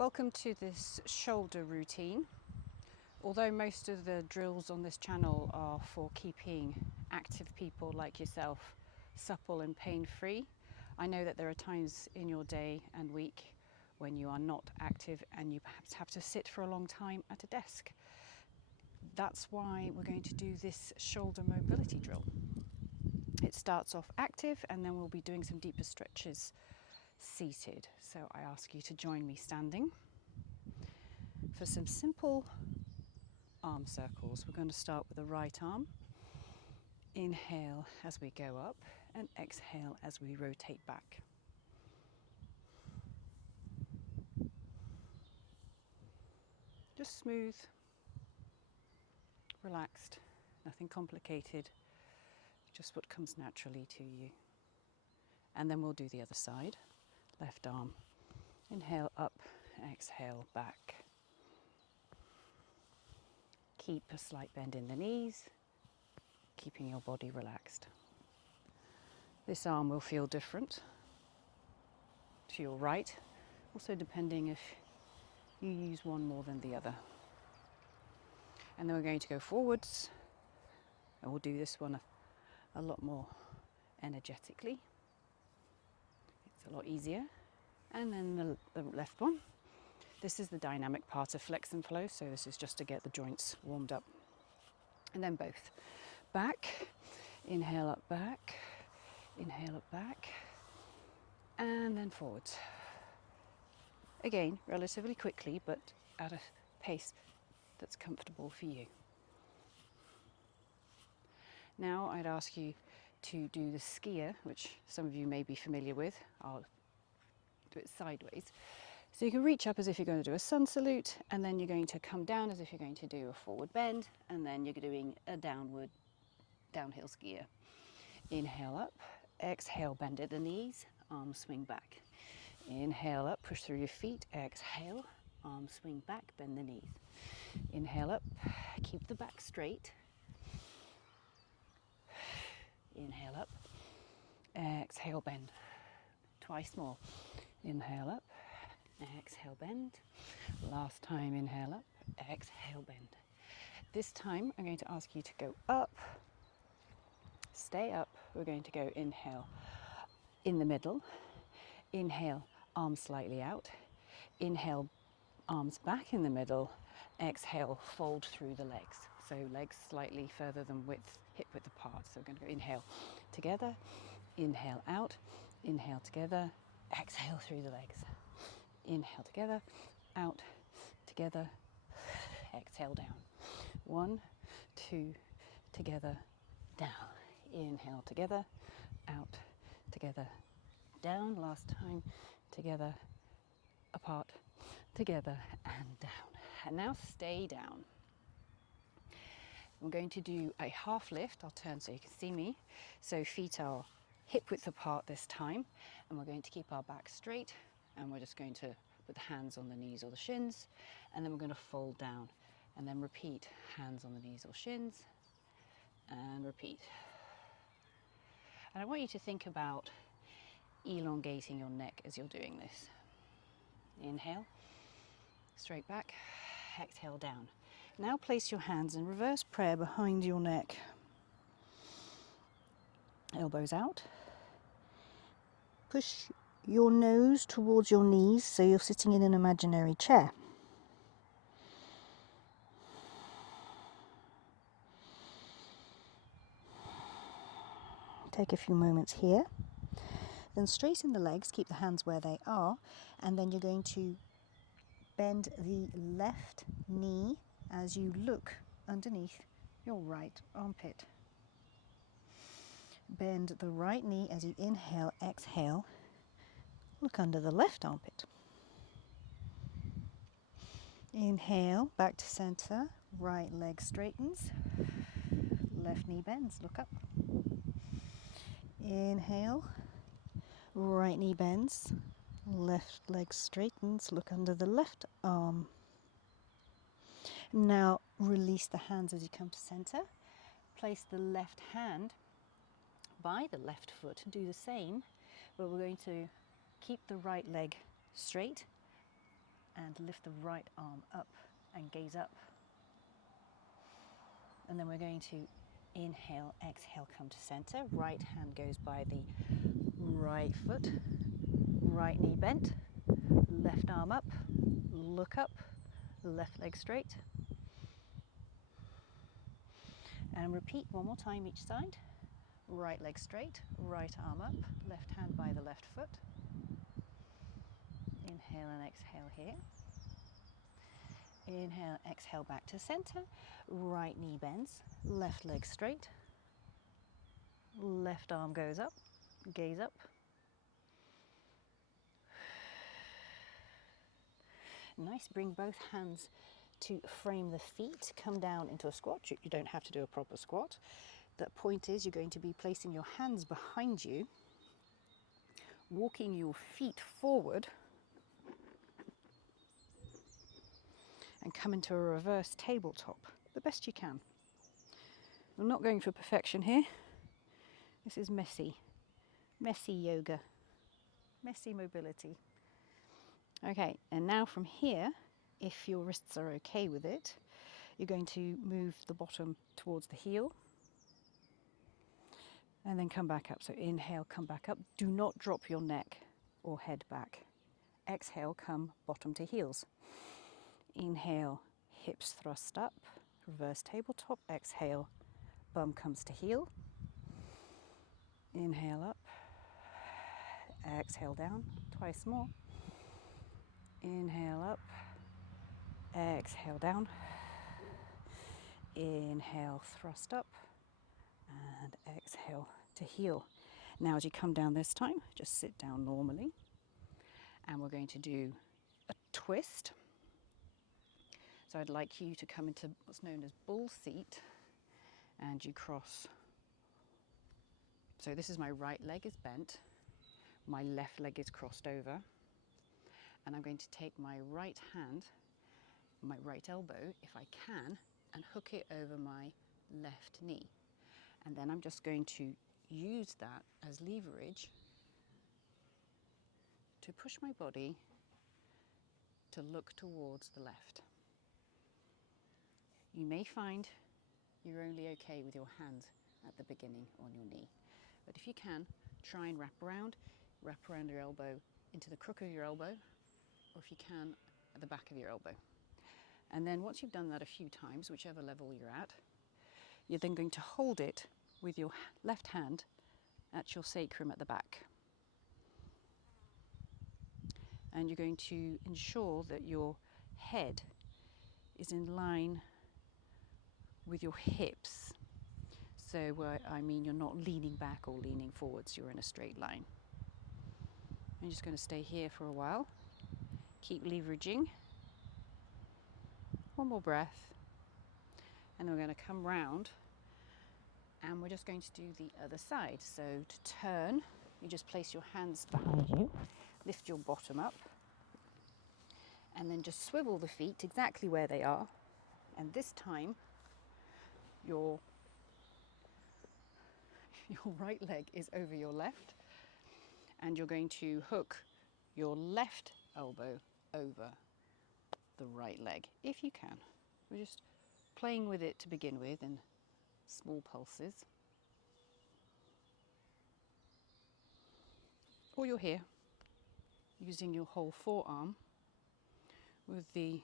Welcome to this shoulder routine. Although most of the drills on this channel are for keeping active people like yourself supple and pain-free, I know that there are times in your day and week when you are not active and you perhaps have to sit for a long time at a desk. That's why we're going to do this shoulder mobility drill. It starts off active and then we'll be doing some deeper stretches seated. So I ask you to join me standing for some simple arm circles. We're going to start with the right arm. Inhale as we go up and exhale as we rotate back. Just smooth, relaxed, nothing complicated, just what comes naturally to you. And then we'll do the other side. Left arm. Inhale up, exhale back. Keep a slight bend in the knees, keeping your body relaxed. This arm will feel different to your right, also depending if you use one more than the other. And then we're going to go forwards, and we'll do this one a lot more energetically. It's a lot easier. And then the left one. This is the dynamic part of flex and flow, so this is just to get the joints warmed up. And then both. Back, inhale up back, and then forwards. Again, relatively quickly, but at a pace that's comfortable for you. Now I'd ask you to do the skier, which some of you may be familiar with. I'll do it sideways. So you can reach up as if you're going to do a sun salute, and then you're going to come down as if you're going to do a forward bend, and then you're doing a downhill skier. Inhale up, exhale, bend at the knees, arms swing back. Inhale up, push through your feet, exhale, arms swing back, bend the knees. Inhale up, keep the back straight. Inhale up, exhale, bend. Twice more. Inhale up, exhale, bend. Last time, inhale up, exhale, bend. This time I'm going to ask you to go up, stay up. We're going to go inhale in the middle, inhale, arms slightly out, inhale, arms back in the middle, exhale, fold through the legs. So legs slightly further than hip width apart. So we're going to go inhale together, inhale out, inhale together, exhale through the legs. Inhale together, out, together, exhale down. 1, 2, together, down. Inhale together, out, together, down. Last time, together, apart, together, and down. And now stay down. I'm going to do a half lift. I'll turn so you can see me. So feet are hip width apart this time, and we're going to keep our back straight, and we're just going to put the hands on the knees or the shins, and then we're going to fold down, and then repeat, hands on the knees or shins, and repeat. And I want you to think about elongating your neck as you're doing this. Inhale, straight back, exhale down. Now place your hands in reverse prayer behind your neck. Elbows out. Push your nose towards your knees so you're sitting in an imaginary chair. Take a few moments here. Then straighten the legs, keep the hands where they are, and then you're going to bend the left knee as you look underneath your right armpit. Bend the right knee as you inhale, exhale, look under the left armpit. Inhale, back to center, right leg straightens, left knee bends, look up. Inhale, right knee bends, left leg straightens, look under the left arm. Now release the hands as you come to center. Place the left hand by the left foot and do the same, but we're going to keep the right leg straight and lift the right arm up and gaze up. And then we're going to inhale, exhale, come to center. Right hand goes by the right foot, right knee bent, left arm up, look up, left leg straight. And repeat one more time each side. Right leg straight, right arm up, left hand by the left foot. Inhale and exhale here. Inhale, exhale back to center. Right knee bends, left leg straight. Left arm goes up, gaze up. Nice, bring both hands to frame the feet, come down into a squat. You don't have to do a proper squat. The point is you're going to be placing your hands behind you, walking your feet forward, and come into a reverse tabletop the best you can. I'm not going for perfection here. This is messy yoga, messy mobility. Okay, and now from here, if your wrists are okay with it, you're going to move the bottom towards the heel and then come back up. So inhale, come back up. Do not drop your neck or head back. Exhale, come bottom to heels. Inhale, hips thrust up, reverse tabletop. Exhale, bum comes to heel. Inhale up, exhale down, twice more. Inhale up, exhale down. Inhale, thrust up, and exhale to heel. Now as you come down this time, just sit down normally, and we're going to do a twist. So I'd like you to come into what's known as bull seat, and you cross. So this is my right leg is bent, my left leg is crossed over, and I'm going to take my right hand, my right elbow, if I can, and hook it over my left knee. And then I'm just going to use that as leverage to push my body to look towards the left. You may find you're only okay with your hands at the beginning on your knee. But if you can, try and wrap around your elbow into the crook of your elbow, or if you can, at the back of your elbow. And then once you've done that a few times, whichever level you're at, you're then going to hold it with your left hand at your sacrum at the back. And you're going to ensure that your head is in line with your hips. So I mean you're not leaning back or leaning forwards, you're in a straight line. I'm just going to stay here for a while. Keep leveraging. One more breath. And then we're going to come round and we're just going to do the other side. So to turn, you just place your hands behind you, lift your bottom up, and then just swivel the feet exactly where they are. And this time, your right leg is over your left, and you're going to hook your left elbow over the right leg, if you can. We're just playing with it to begin with in small pulses. Or you're here, using your whole forearm with the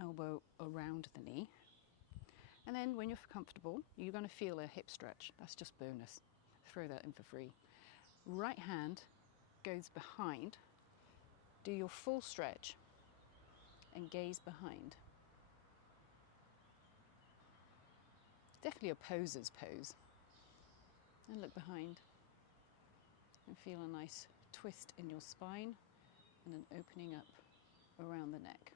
elbow around the knee. And then when you're comfortable, you're going to feel a hip stretch. That's just bonus. Throw that in for free. Right hand goes behind. Do your full stretch and gaze behind. Definitely a poser's pose. And look behind and feel a nice twist in your spine and an opening up around the neck.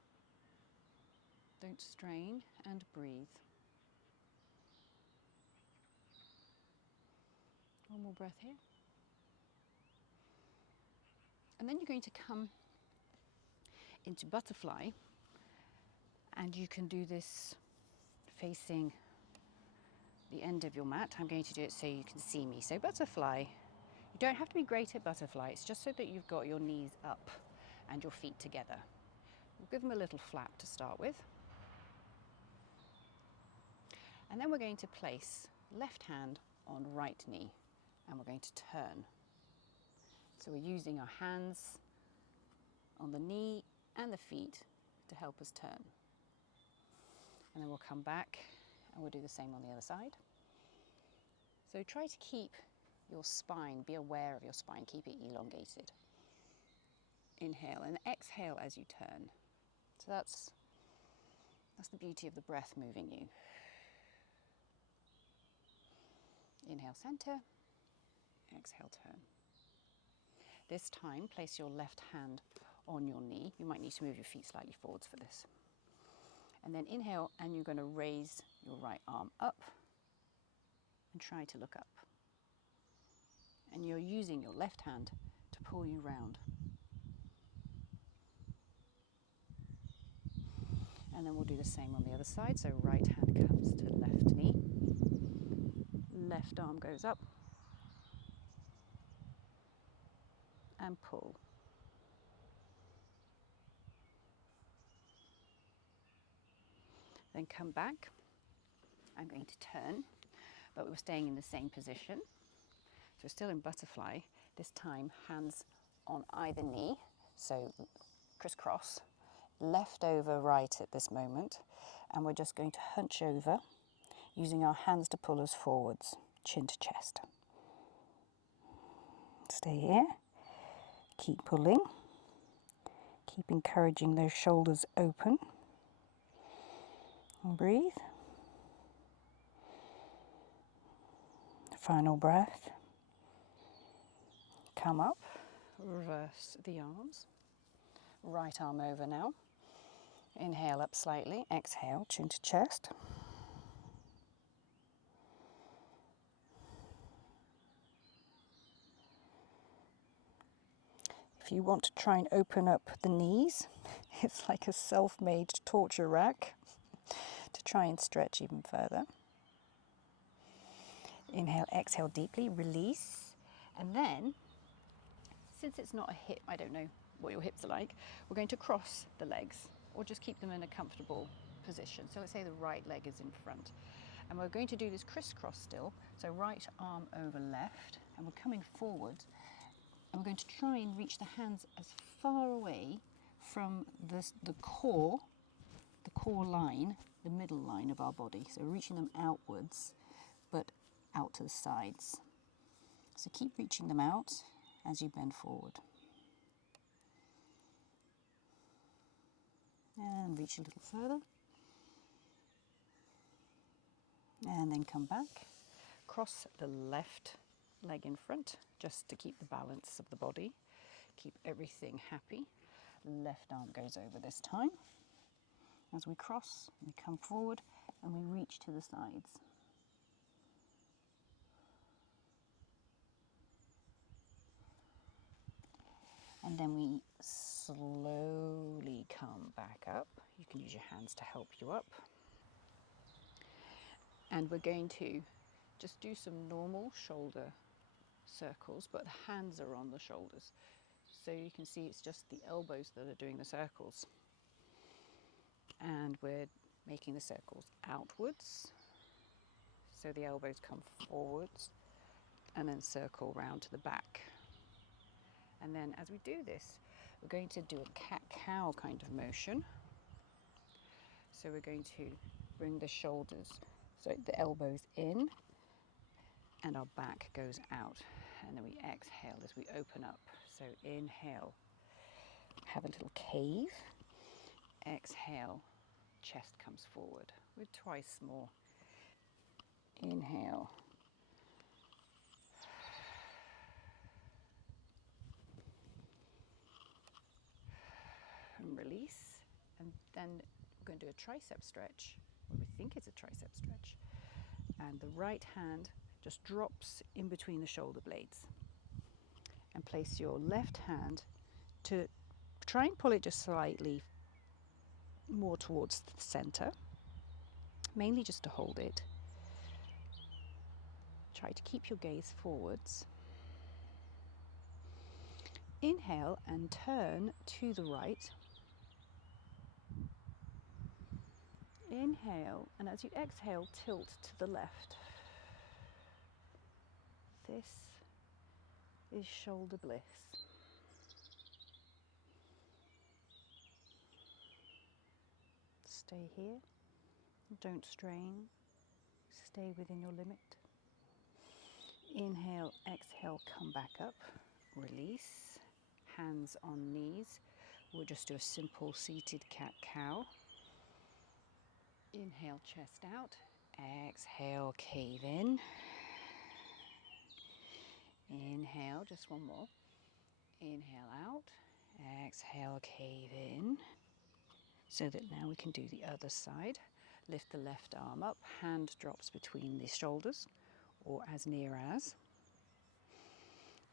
Don't strain and breathe. One more breath here. And then you're going to come into butterfly, and you can do this facing the end of your mat. I'm going to do it so you can see me. So butterfly, you don't have to be great at butterfly, it's just so that you've got your knees up and your feet together. We'll give them a little flap to start with. And then we're going to place left hand on right knee and we're going to turn. So we're using our hands on the knee and the feet to help us turn. And then we'll come back and we'll do the same on the other side. So try to keep your spine, be aware of your spine, keep it elongated. Inhale and exhale as you turn. So that's the beauty of the breath moving you. Inhale, center, exhale, turn. This time, place your left hand on your knee. You might need to move your feet slightly forwards for this. And then inhale, and you're going to raise your right arm up and try to look up. And you're using your left hand to pull you round. And then we'll do the same on the other side. So right hand comes to left knee. Left arm goes up and pull. Then come back. I'm going to turn, but we're staying in the same position. So we're still in butterfly. This time, hands on either knee, so crisscross, left over right at this moment. And we're just going to hunch over, using our hands to pull us forwards, chin to chest. Stay here. Keep pulling. Keep encouraging those shoulders open. And breathe. Final breath. Come up. Reverse the arms. Right arm over now. Inhale up slightly. Exhale, chin to chest. If you want to try and open up the knees, it's like a self-made torture rack to try and stretch even further. Inhale, exhale deeply, release. And then, since it's not a hip, I don't know what your hips are like, we're going to cross the legs or just keep them in a comfortable position. So let's say the right leg is in front. And we're going to do this crisscross still. So right arm over left, and we're coming forward. And we're going to try and reach the hands as far away from the core line, the middle line of our body. So reaching them outwards, but out to the sides. So keep reaching them out as you bend forward. And reach a little further. And then come back. Cross the left leg in front, just to keep the balance of the body. Keep everything happy. Left arm goes over this time. As we cross, we come forward and we reach to the sides. And then we slowly come back up. You can use your hands to help you up. And we're going to just do some normal shoulder circles, but the hands are on the shoulders. So you can see it's just the elbows that are doing the circles. And we're making the circles outwards. So the elbows come forwards and then circle round to the back. And then as we do this, we're going to do a cat-cow kind of motion. So we're going to bring the shoulders, so the elbows in, and our back goes out. And then we exhale as we open up. So inhale, have a little cave. Exhale, chest comes forward. We're twice more. Inhale. And release. And then we're going to do a tricep stretch, or we think it's a tricep stretch. And the right hand just drops in between the shoulder blades. And place your left hand to try and pull it just slightly more towards the center, mainly just to hold it. Try to keep your gaze forwards. Inhale and turn to the right. Inhale, and as you exhale, tilt to the left. This is shoulder bliss. Stay here, don't strain, stay within your limit. Inhale, exhale, come back up, release, hands on knees. We'll just do a simple seated cat-cow. Inhale, chest out, exhale, cave in. Inhale, just one more. Inhale out, exhale, cave in. So that now we can do the other side. Lift the left arm up, hand drops between the shoulders, or as near as.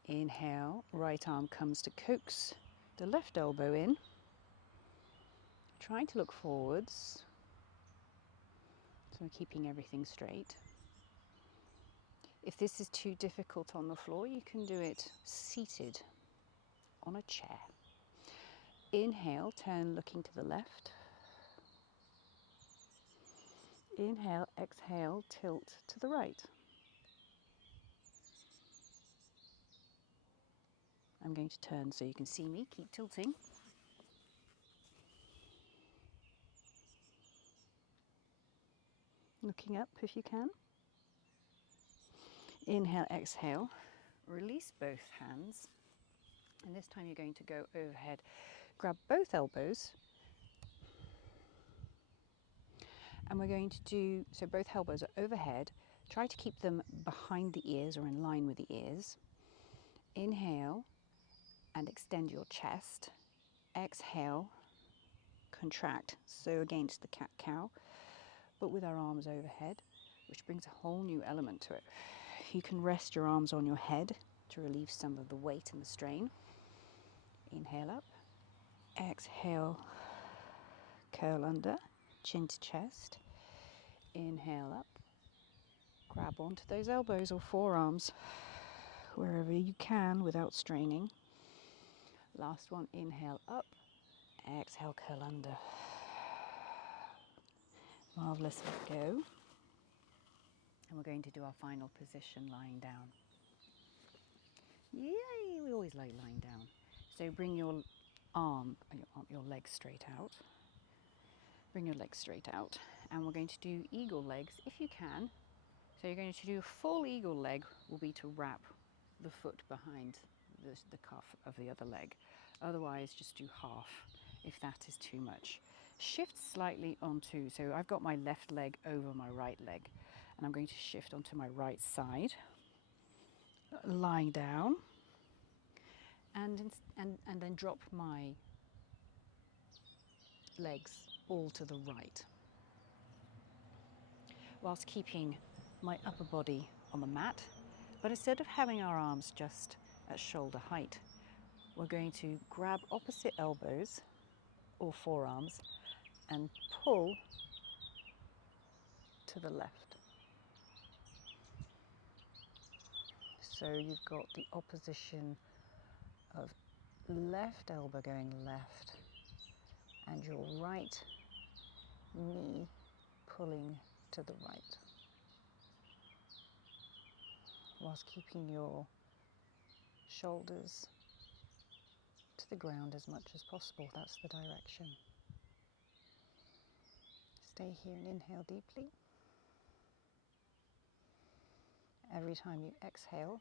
Inhale, right arm comes to coax the left elbow in. Trying to look forwards, so we're keeping everything straight. If this is too difficult on the floor, you can do it seated on a chair. Inhale, turn looking to the left. Inhale, exhale, tilt to the right. I'm going to turn so you can see me. Keep tilting. Looking up if you can. Inhale, exhale. Release both hands. And this time you're going to go overhead. Grab both elbows. And we're going to do, so both elbows are overhead. Try to keep them behind the ears or in line with the ears. Inhale and extend your chest. Exhale, contract, so against the cat-cow, but with our arms overhead, which brings a whole new element to it. You can rest your arms on your head to relieve some of the weight and the strain. Inhale up, exhale, curl under, chin to chest. Inhale up, grab onto those elbows or forearms wherever you can without straining. Last one, inhale up, exhale, curl under. Marvellous, let go. And we're going to do our final position lying down. Yay, we always like lying down. So bring your your legs straight out. Bring your legs straight out. And we're going to do eagle legs if you can. So you're going to do a full eagle leg will be to wrap the foot behind the cuff of the other leg. Otherwise, just do half if that is too much. Shift slightly onto, so I've got my left leg over my right leg, and I'm going to shift onto my right side, lying down, and then drop my legs all to the right, whilst keeping my upper body on the mat. But instead of having our arms just at shoulder height, we're going to grab opposite elbows or forearms and pull to the left. So you've got the opposition of left elbow going left and your right knee pulling to the right, whilst keeping your shoulders to the ground as much as possible. That's the direction. Stay here and inhale deeply. Every time you exhale,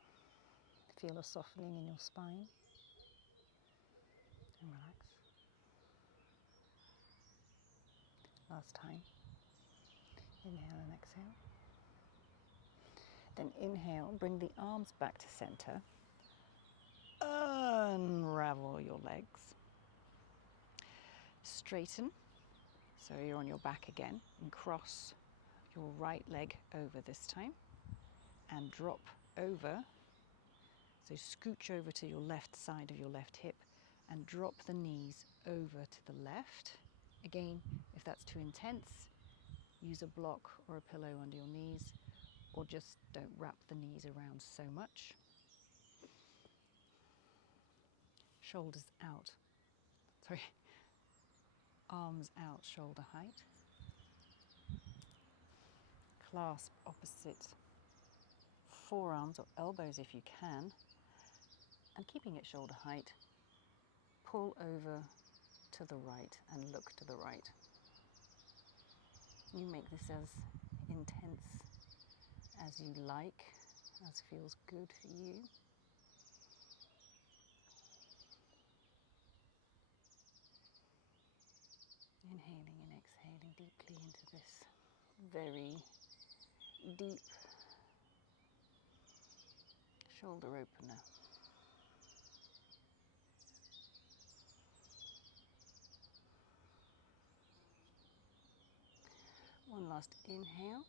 feel a softening in your spine and relax. Last time. Inhale and exhale. Then inhale, bring the arms back to center. Unravel your legs. Straighten, so you're on your back again, and cross your right leg over this time. And drop over, so scooch over to your left side of your left hip and drop the knees over to the left. Again, if that's too intense, use a block or a pillow under your knees, or just don't wrap the knees around so much. Shoulders out, arms out, shoulder height. clasp opposite forearms or elbows if you can, and keeping it shoulder height, pull over to the right and look to the right. You make this as intense as you like, as feels good for you. Inhaling and exhaling deeply into this very deep shoulder opener. One last inhale.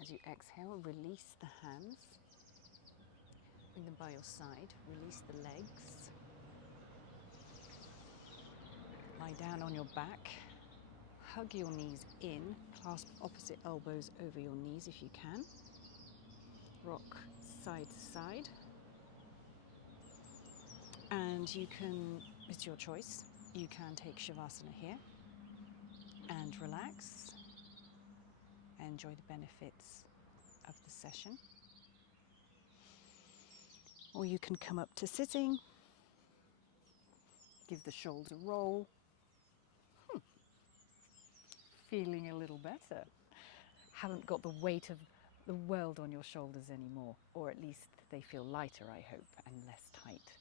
As you exhale, release the hands. Bring them by your side. Release the legs. Lie down on your back. Hug your knees in. Clasp opposite elbows over your knees if you can. Rock side to side. And you can, it's your choice, you can take Shavasana here and relax. Enjoy the benefits of the session. Or you can come up to sitting, give the shoulders a roll. Feeling a little better. Haven't got the weight of the world on your shoulders anymore, or at least they feel lighter, I hope, and less tight.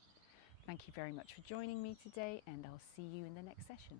Thank you very much for joining me today, and I'll see you in the next session.